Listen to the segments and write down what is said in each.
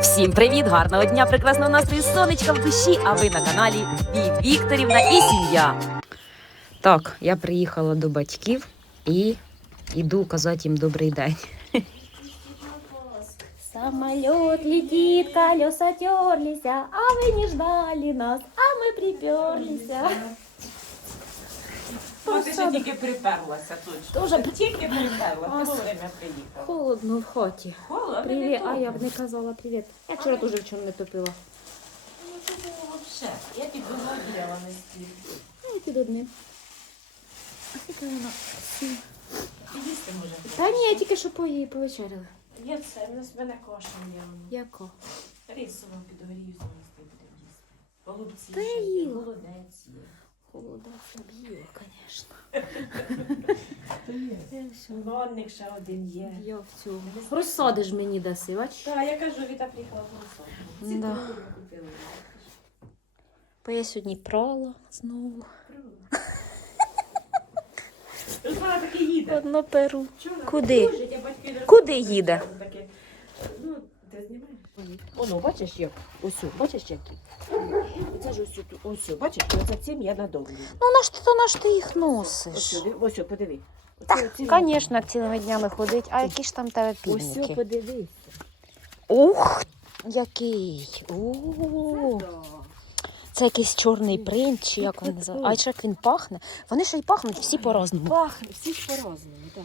Всім привіт! Гарного дня, прекрасного настрою, сонечка в душі, а ви на каналі Ві Вікторівна і сім'я. Так, я приїхала до батьків і йду казати їм добрий день. Самолет летит, колеса терлись, а вы не ждали нас, а мы приперлись. Ну, ти ще тільки приперлася точно. Дуже Ти тільки приперла, А, ти вовремя приїхала. Холодно в хаті. Холодно, Привіт, а я б не казала привіт. Я вчора теж в чому не топила. Ну, що було вообще? Я підголоділа на стіл. Ну, під одним. А скільки вона? Сім. І їсти може. Та ні, я тільки що пої- повечеряла. Я все, в нас в мене каша є. Яко? Рисовим підогрію зараз ти будемо їсти. Голубці ще є, їла. голодець є. Холода б'є, звісно. Вогник ще один є. Я в цьому. Розсадиш мені даси, бач? Так, я кажу, Віта приїхала в. Да. Бо я сьогодні прала знову. Руслана таки їде. Одно перу. Чого вона Куди? так служить? Я батьки Куди їде? таке. Ну, ти знімаєш? Воно, бачиш як? Ось, бачиш які? Оце ж ось ось, бачиш, оце цим я надовлюю. Ну на ж то на ж ти їх носиш? о, диви- ось, подиви. Так, звісно, цілими днями ходить. А які ж там тебе Ось, півники? подивися. Ух, який. О, це якийсь чорний принц, чи як він називається. А як він пахне. Вони ще й пахнуть всі по-разному. Пахне, всі по-разному, так.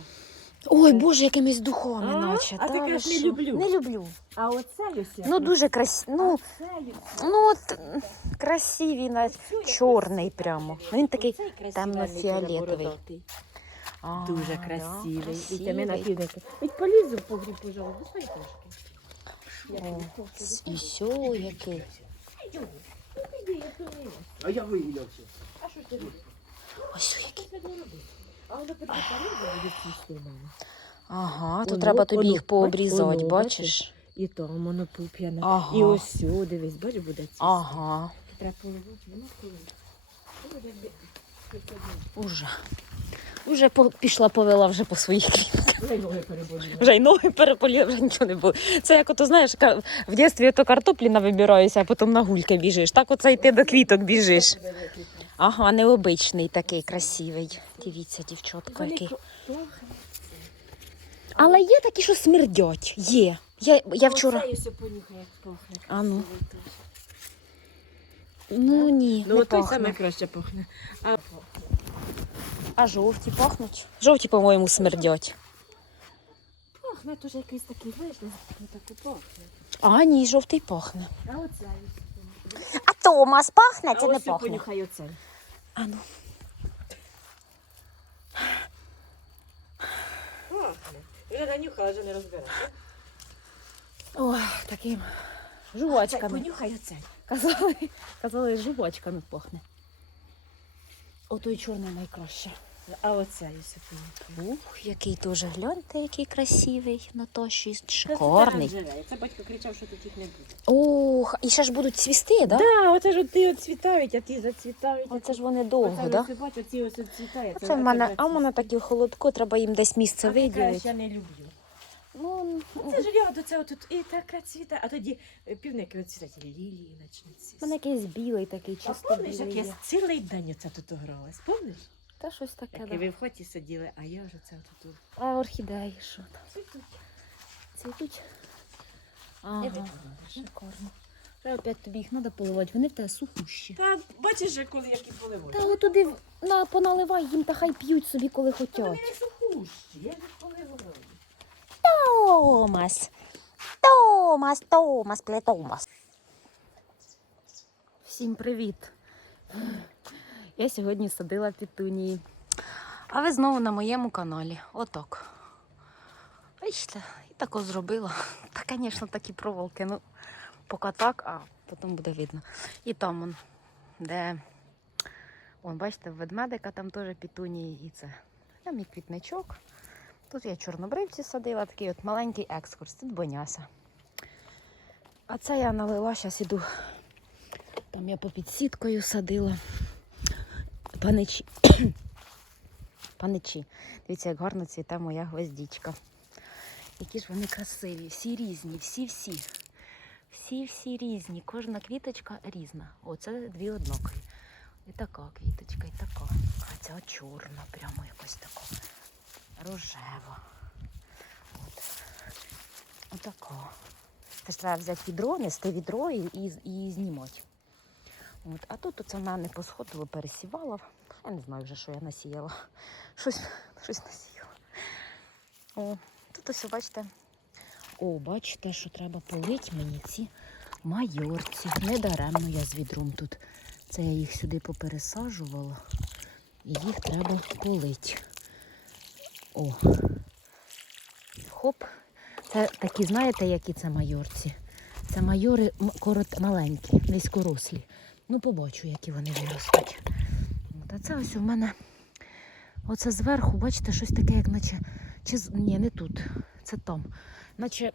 Ой, боже, якимись духами, А? наче. А ти Та кажеш, ви не що? люблю. Не люблю. А оце ось. Ну дуже красиві. Ну, ну от м, красиві, навіть чорний прямо. Ну він такий темно-фіолетовий. А, Дуже да, красивий. І ми на красивий. півники. Ведь полізу в погріб, пожалуйста, достань трошки. О, І сьо, який. А я виїлявся. А що ти робиш? Ось який. Не роби. А воно прикопали, буде цвісти в мене. Ага, то Воно, треба тобі воно, їх пообрізати, воно, бачиш? І там воно пуп'яне. Ага. І ось сюди, дивись, бач, буде цвісти. Ага, Треба поливати, воно коли. уже. Уже по- пішла повела вже по своїх квітках. Вже й ноги переболіли. Вже й ноги переполіли, вже нічого не було. Це як ото, знаєш, ка- в дитинстві то картоплі навибираюся, а потім на гульки біжиш. Так оце й ти до квіток біжиш. Ага, необичний такий красивий. Дивіться, дівчатка, який. Але є такі, що смердять. Є. Я, я вчора. Пахне. А ну. Ну ні, Ну, не той пахне. саме краще пахне. А А жовті пахнуть? Жовті, по-моєму, смердять. пахне теж якийсь такий, не так пахне. А, ні, жовтий пахне. А оце. А Томас пахне, А ось і понюхай оце. А ну. Пахне. Вже нанюхала, вже не розбирає. Ой, таким жубочками. жувачками. понюхай. Казали, казали, жувачками пахне. й чорний найкраще. А ось понюхай. Ух, який теж гляньте, який красивий, Наташі, Це шикарний. оранжерея. Це батько кричав, що тут їх не буде. Ох, і ще ж будуть цвісти, да? Да, оце ж ти цвітають, а ті зацвітають. Оце ж вони довго, да? Оце бач, оці ось цвітає. Оце в мене, а в мене такі холодко, треба їм десь місце Це виділити. Я не люблю. Ну, Це ж ряду, це отут і така цвіта, а тоді е, півники оцвітать лілії почнуть в мене якийсь білий такий, А помниш, як я цілий день оце тут гралась, помниш? Та щось таке, Як да. ви в хаті сиділи, а я вже це тут А орхідеї що там? цвітуть. Цвітуть? Ага, шикарно. Треба опять тобі їх треба поливати, вони в тебе сухущі. Та бачиш, же, коли які поливають. Та от туди на, поналивай їм та хай п'ють собі, коли хочуть. вони не сухущі, я їх поливаю. Томас! Томас, Томас, пле Томас. Всім привіт! Я сьогодні садила петунії. А ви знову на моєму каналі. Отак. Бачите, і тако зробила. Та, звісно, такі проволоки. Ну, поки так, а потім буде видно. І там, он, де, он, бачите, ведмедика там теж петунії і це. Там мій квітничок. Тут я чорнобривці садила, такий от маленький екскурс. Тут боняся. А це я налила, зараз іду. Там я по підсіткою садила. Паничі. Паничі. Дивіться, як гарно цвіте моя гвоздічка. Які ж вони красиві, всі різні, всі-всі. всі-всі різні. Кожна квіточка різна. Оце дві однакові. І така квіточка, і така. А ця чорна, прямо якось така. Рожева. От. Отака. Теж треба взяти відро, нести відро і, і, і знімати. От. А тут оце в мене посходило, пересівала. Я не знаю вже, що я насіяла. Щось, щось насіяла. О, тут ось, бачите. О, бачите, що треба полити мені ці майорці. Недаремно я з відром тут. Це я їх сюди попересаджувала. І їх треба полити. О. Хоп. Це такі, знаєте, які це майорці? Це майори корот маленькі, низькорослі. Ну, побачу, які вони виростуть. От, а це ось у мене. Оце зверху, бачите, щось таке, як наче. Чи ні, не тут. Це там. Наче.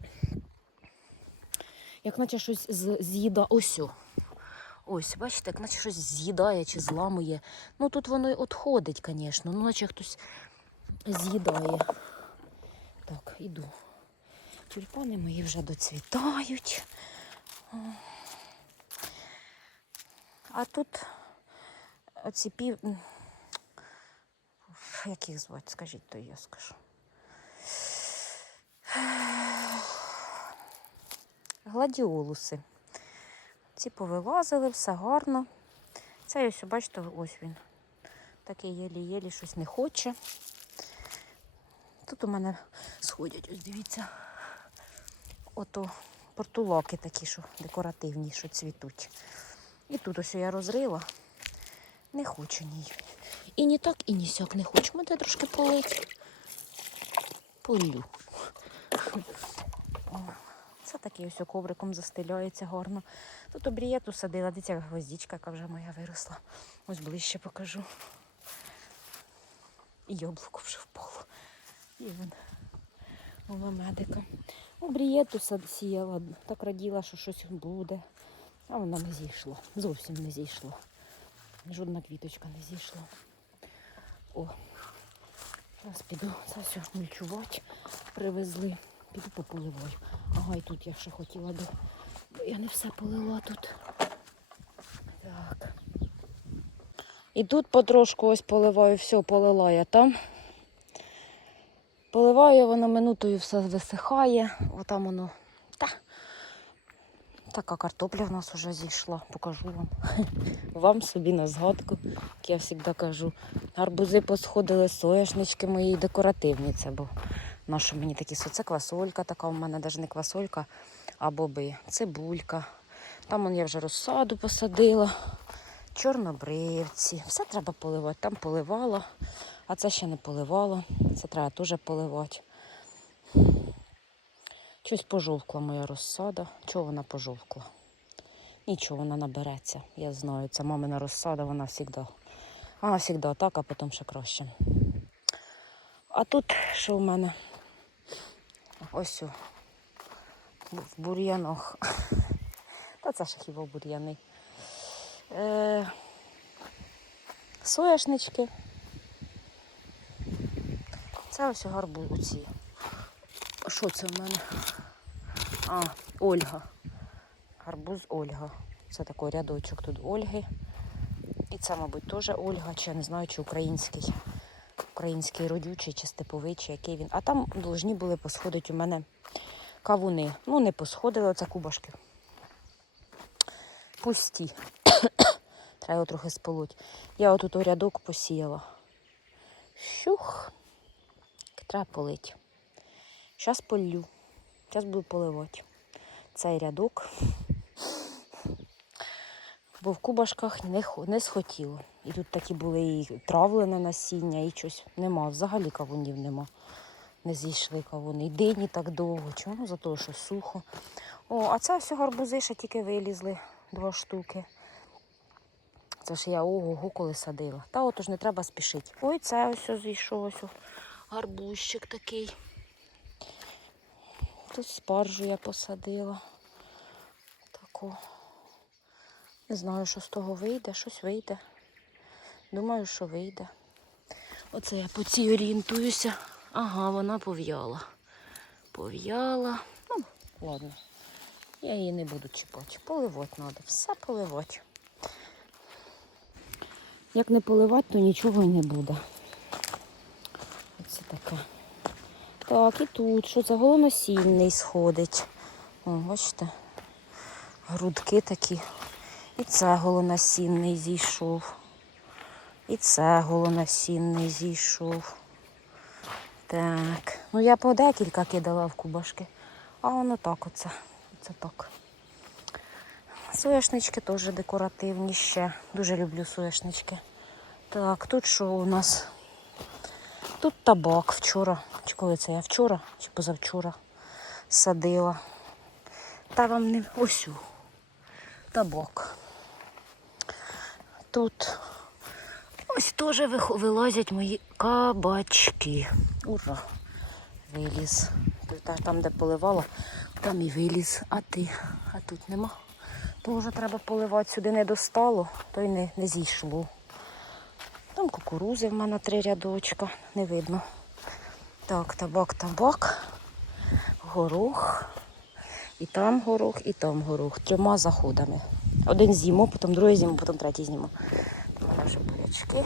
Як наче щось з'їда. Ось. Ось, бачите, як наче щось з'їдає чи зламує. Ну тут воно й отходить, звісно. Ну, наче хтось з'їдає. Так, іду. Тюльпани мої вже доцвітають. А тут оці пів. Як їх звати, скажіть, то я скажу. Гладіолуси. Ці повилазили, все гарно. Це ось, бачите, ось він. Такий єлі-єлі щось не хоче. Тут у мене сходять, ось дивіться. Ото портулаки такі, що декоративні, що цвітуть. І тут ось я розрила. Не хочу ні. І ні так, і ні сяк не хочу. Мене трошки полить. Полю. Це такий ось ковриком застеляється гарно. Тут обрієту садила, як гвоздічка, яка вже моя виросла. Ось ближче покажу. І яблуко вже впало. І він мова медика. Обрієту сіяла, так раділа, що щось буде. А вона не зійшла. Зовсім не зійшла. Жодна квіточка не зійшла. О, зараз піду це все мульчувати. Привезли. Піду пополиваю. Ага, і тут я ще хотіла би. Я не все полила тут. Так. І тут потрошку ось поливаю, все полила я там. Поливаю, воно минутою все висихає. Отам воно. Та. Така картопля в нас вже зійшла. Покажу вам. Вам собі на згадку, як я завжди кажу. Гарбузи посходили, соняшнички мої декоративні. Це бо наша мені такі це квасолька така, у мене навіть не квасолька, а боби. Цибулька. Там он я вже розсаду посадила, чорнобривці. Все треба поливати. Там поливала, а це ще не поливала. Це треба теж поливати. Щось пожовкла моя розсада. Чого вона пожовкла? Нічого, вона набереться. Я знаю, це мамина розсада, вона завжди. Вона завжди так, а потім ще краще. А тут що в мене? Ось о, в бур'янах. Та це ж хіба бур'яни. Е, сояшнички. Це ось гарбуці. Що це в мене? А, Ольга. Гарбуз Ольга. Це такий рядочок тут Ольги. І це, мабуть, теж Ольга, чи я не знаю, чи український. Український родючий, чи степовий, чи який він. А там должні були посходити у мене кавуни. Ну, не посходили, оце кубашки. Пусті. Треба його трохи сполоть. Я отут рядок посіяла. Щух. Треба полить. Зараз полю. Зараз буду поливати. Цей рядок. Бо в кубашках не, не схотіло. І тут такі були і травлене насіння, і щось нема. Взагалі кавунів нема. Не зійшли кавуни. І дині так довго. Чому? За те, що сухо. О, а це все гарбузи ще тільки вилізли два штуки. Це ж я ого-го коли садила. Та от не треба спішити. Ой, це ось зійшов ось гарбузчик такий. Тут спаржу я посадила. Таку. Не знаю, що з того вийде, щось вийде. Думаю, що вийде. Оце я по цій орієнтуюся. Ага, вона пов'яла. Пов'яла. Ну, ладно. Я її не буду чіпати. Поливати треба, все поливати. Як не поливати, то нічого не буде. Оце таке. Так, і тут, що це голоносільний сходить. О, бачите, грудки такі. І це голоносінний зійшов. І це голоносінний зійшов. Так. Ну я по декілька кидала в кубашки. А воно так оце. Оце так. Сояшнички теж декоративні ще. Дуже люблю сояшнички. Так, тут що у нас? Тут табак вчора. Чи коли це я вчора, чи позавчора садила. Та вам не ось. Табак. Тут ось теж вилазять мої кабачки. Ура! Виліз. Там, де поливала, там і виліз. А ти? А тут нема. То вже треба поливати. Сюди не достало, то й не, не зійшло. Там кукурузи в мене три рядочка, не видно. Так, табак, табак, горох. І там горох, і там горох. Трьома заходами. Один з'їмо, потім другий з'їмо, потім третій з'їмо. Там у мене.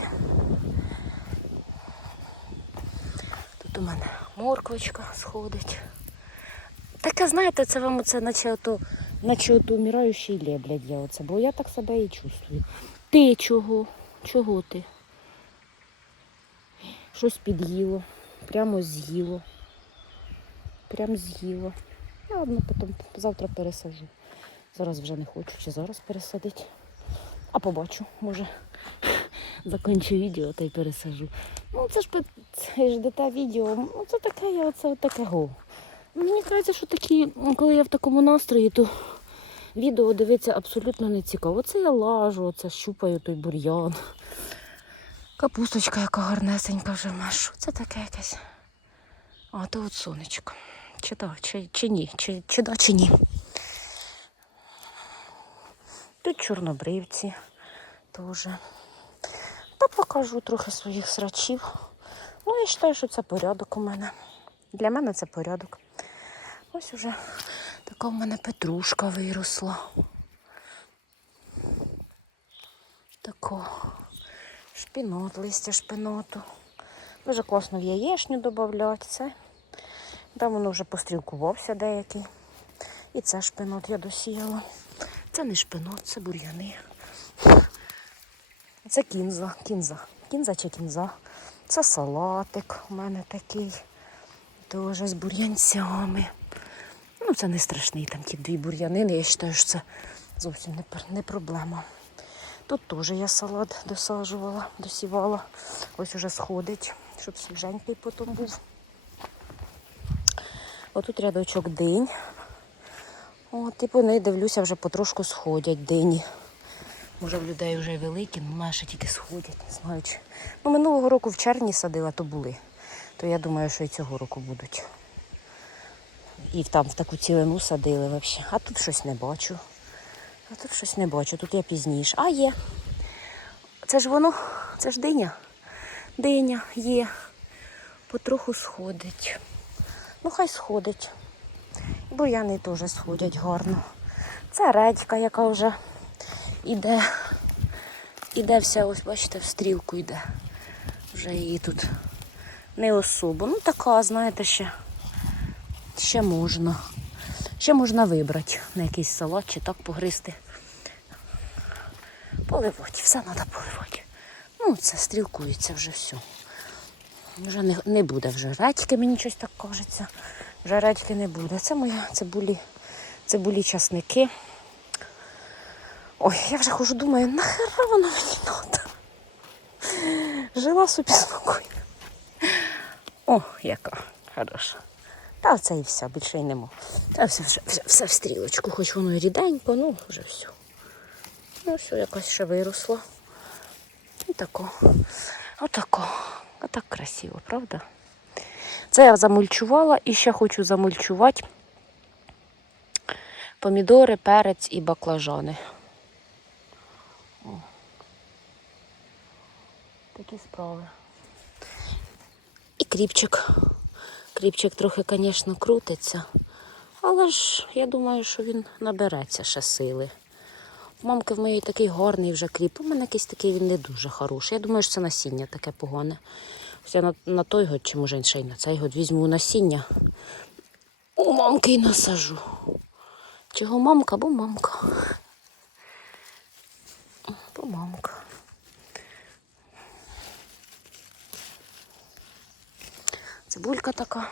Тут у мене морквочка сходить. Таке, знаєте, це вам оце наче ото, наче ото умираючий леблядь я оце, бо я так себе і чувствую. Ти чого? Чого ти? Щось під'їло, прямо з'їло. Прямо з'їло. Ладно, потім завтра пересаджу. Зараз вже не хочу, чи зараз пересадити. А побачу, може, закінчу відео та й пересажу. Ну, це ж це ж де те відео. Ну, це таке, я оце таке го. Мені кажеться, що такі, коли я в такому настрої, то відео дивитися абсолютно не цікаво. Оце я лажу, оце щупаю той бур'ян. Капусточка, яка гарнесенька вже машу. Це таке якесь. А, то от сонечко. Чи да, чи, чи ні, чи, чи да, чи ні. Тут чорнобривці теж. Та покажу трохи своїх срачів. Ну, я вважаю, що це порядок у мене. Для мене це порядок. Ось уже така в мене петрушка виросла. Тако. Шпінот, листя шпиноту. Дуже класно в яєчню додати це. Там воно вже пострілкувався деякий. І це шпинот я досіяла. Це не шпинот, це бур'яни. Це кінза, кінза. Кінза чи кінза. Це салатик у мене такий. Теж з бур'янцями. Ну, це не страшний, там ті дві бур'янини. Я вважаю, що це зовсім не проблема. Тут теж я салат досаджувала, досівала. Ось уже сходить, щоб свіженький потім був. Отут рядочок динь. От, і по неї дивлюся, вже потрошку сходять дині. Може, в людей вже великі, але наші тільки сходять, не знаю. Чи... Ну, минулого року в червні садила, то були. То я думаю, що і цього року будуть. І там в таку цілину садили взагалі. А тут щось не бачу. А тут щось не бачу, тут я пізніше. А є. Це ж воно, це ж диня. Диня є. Потроху сходить. Ну, хай сходить. Бур'яни теж сходять гарно. Це редька, яка вже іде. Іде вся, ось бачите, в стрілку йде. Вже її тут не особо. Ну така, знаєте, ще, ще можна. Ще можна вибрати на якийсь салат чи так погризти. Поливати, все треба поливати. Ну, це стрілкується вже все. Вже не, не буде вже редьки, мені щось так кажеться. Вже редьки не буде. Це моя цибулі, цибулі часники. Ой, я вже хожу, думаю, нахера воно мені треба. Жила собі спокійно. О, яка хороша. Та це і все, більше й нема. Та все, все, все, все в стрілочку, хоч воно і ріденько, ну вже все. Ну, все, якось ще виросла. Отако. Отако. Отак красиво, правда? Це я замульчувала і ще хочу замульчувати помідори, перець і баклажани. Такі справи. І кріпчик. Кріпчик трохи, звісно, крутиться, Але ж я думаю, що він набереться ще сили. У мамки в моєї такий гарний вже кріп. У мене якийсь такий він не дуже хороший. Я думаю, що це насіння таке погане. Ось я на, на той год, чи може ще й на цей год візьму насіння. У мамки й насажу. Чого мамка, бо мамка. Бо мамка. Цибулька така.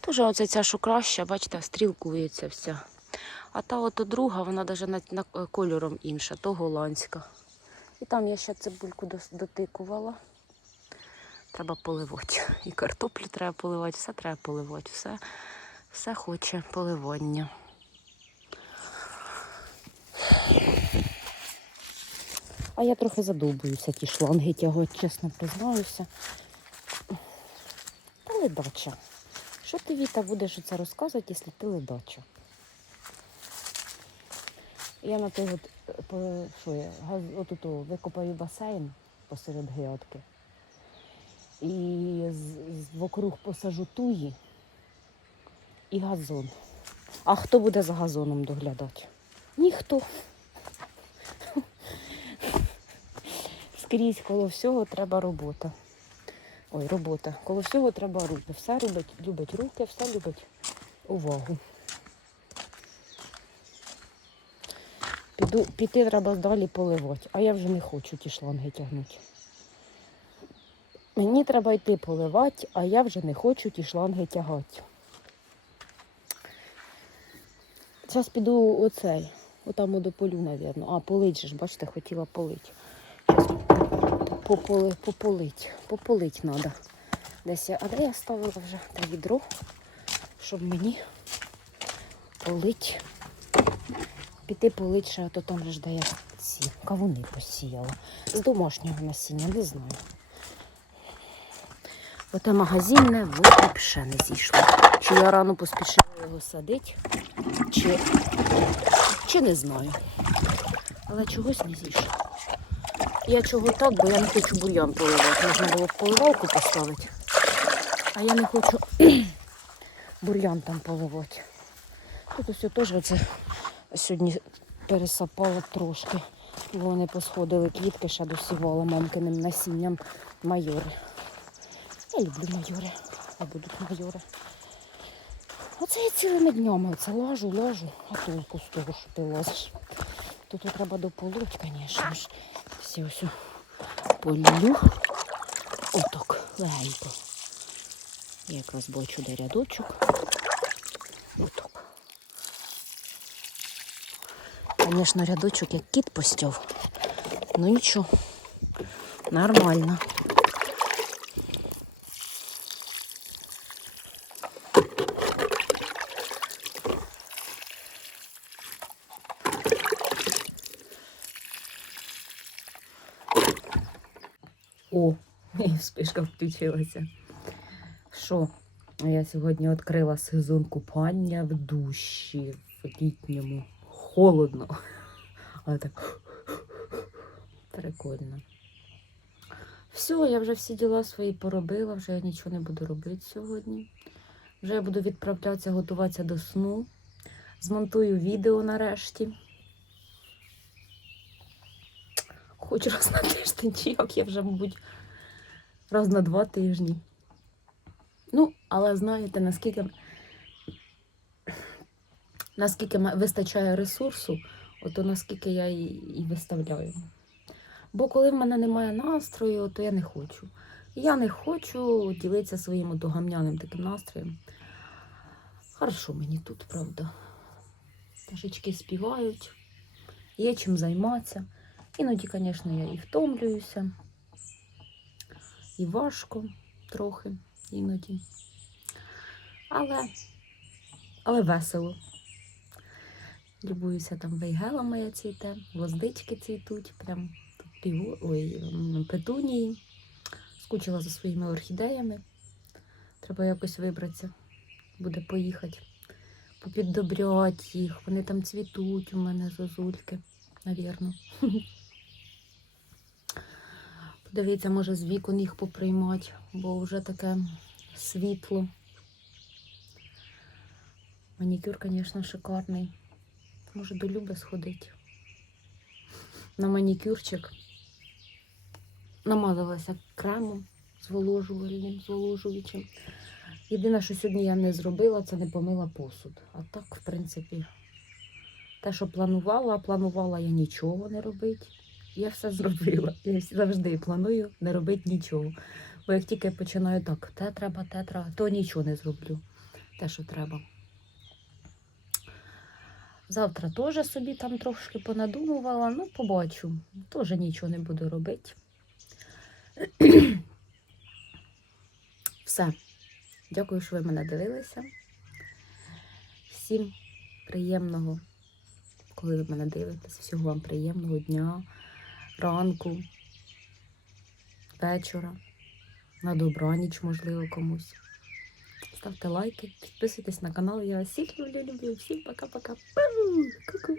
Теж оця ця, що краща, бачите, стрілкується вся. А та от друга, вона навіть на, на е, кольором інша, то голландська. І там я ще цибульку дотикувала. Треба поливати. І картоплю треба поливати, все треба поливати, все, все хоче поливання. А я трохи задовбуюся ті шланги тягати, чесно признаюся. Та ледача. Що ти, Віта, будеш це розказувати, якщо ти ледача? Я на той от, по, що я, газ, отут о, викопаю басейн посеред грядки. І з, з, вокруг посажу туї і газон. А хто буде за газоном доглядати? Ніхто. Скрізь коло всього треба робота. Ой, робота. Коло всього треба руки. Все любить, любить руки, все любить увагу. Піду, піти треба далі поливати, а я вже не хочу ті шланги тягнути. Мені треба йти поливати, а я вже не хочу ті шланги тягати. Зараз піду оцей, отам до полю, мабуть. А, полить же ж, бачите, хотіла полить. Пополи, пополить. Пополить треба. Десь я, а де я ставила вже те відро, щоб мені полить. Піти полить ще, а то там же ж де я ці кавуни посіяла. З домашнього насіння, не знаю. Оте магазинне взагалі не зійшло. Чи я рано поспішила його садити, чи, чи не знаю. Але чогось не зійшло. Я чого так, бо я не хочу бур'ян поливати. Можна було б поливалку поставити. А я не хочу бур'ян там поливати. Тут ось теж оце сьогодні пересапала трошки. Вони посходили квітки, ще досівала мамкиним насінням майори. Я люблю майори, а будуть майори. Оце я цілими днями оце лажу, лажу, а толку з того, що ти лазиш. Тут треба дополоть, звісно ж. Всі ось полю. Оток легенько. Я якраз бачу, де рядочок. Оток. Звісно, рядочок як кіт постяв. Ну нічого. Нормально. О, і включилася. Що? Я сьогодні відкрила сезон купання в душі в літньому. Холодно. Але так прикольно. Все, я вже всі діла свої поробила, вже я нічого не буду робити сьогодні. Вже я буду відправлятися, готуватися до сну. Змонтую відео нарешті. Хоч раз на тиждень, чи як я вже, мабуть, раз на два тижні. Ну, але знаєте, наскільки, наскільки вистачає ресурсу, ото наскільки я і, і виставляю. Бо коли в мене немає настрою, то я не хочу. Я не хочу ділитися своїм догамняним таким настроєм. Хорошо мені тут, правда. Пташечки співають, є чим займатися. Іноді, звісно, я і втомлююся, і важко трохи іноді. Але, але весело. Любуюся там вейгела моя цвіте, гвоздички цвітуть, прям піву, ой, петунії. Скучила за своїми орхідеями. Треба якось вибратися. Буде поїхати. Попіддобряти їх. Вони там цвітуть у мене зозульки, навірно. Подивіться, може, з вікон їх поприймати, бо вже таке світло. Манікюр, звісно, шикарний. Може, до Люби сходити. На манікюрчик. Намазалася кремом зволожувальним, зволожуючим. Єдине, що сьогодні я не зробила, це не помила посуд. А так, в принципі, те, що планувала, планувала я нічого не робити. Я все зробила. Я завжди планую не робити нічого. Бо як тільки починаю так, те треба, те треба, то нічого не зроблю. Те, що треба. Завтра теж собі там трошки понадумувала, ну, побачу. Теж нічого не буду робити. Все. Дякую, що ви мене дивилися. Всім приємного, коли ви мене дивитесь. Всього вам приємного дня, ранку, вечора, на добраніч, можливо, комусь. Ставте лайки, підписуйтесь на канал. Я всіх люблю, люблю. Всім пока-пока. Ку-ку.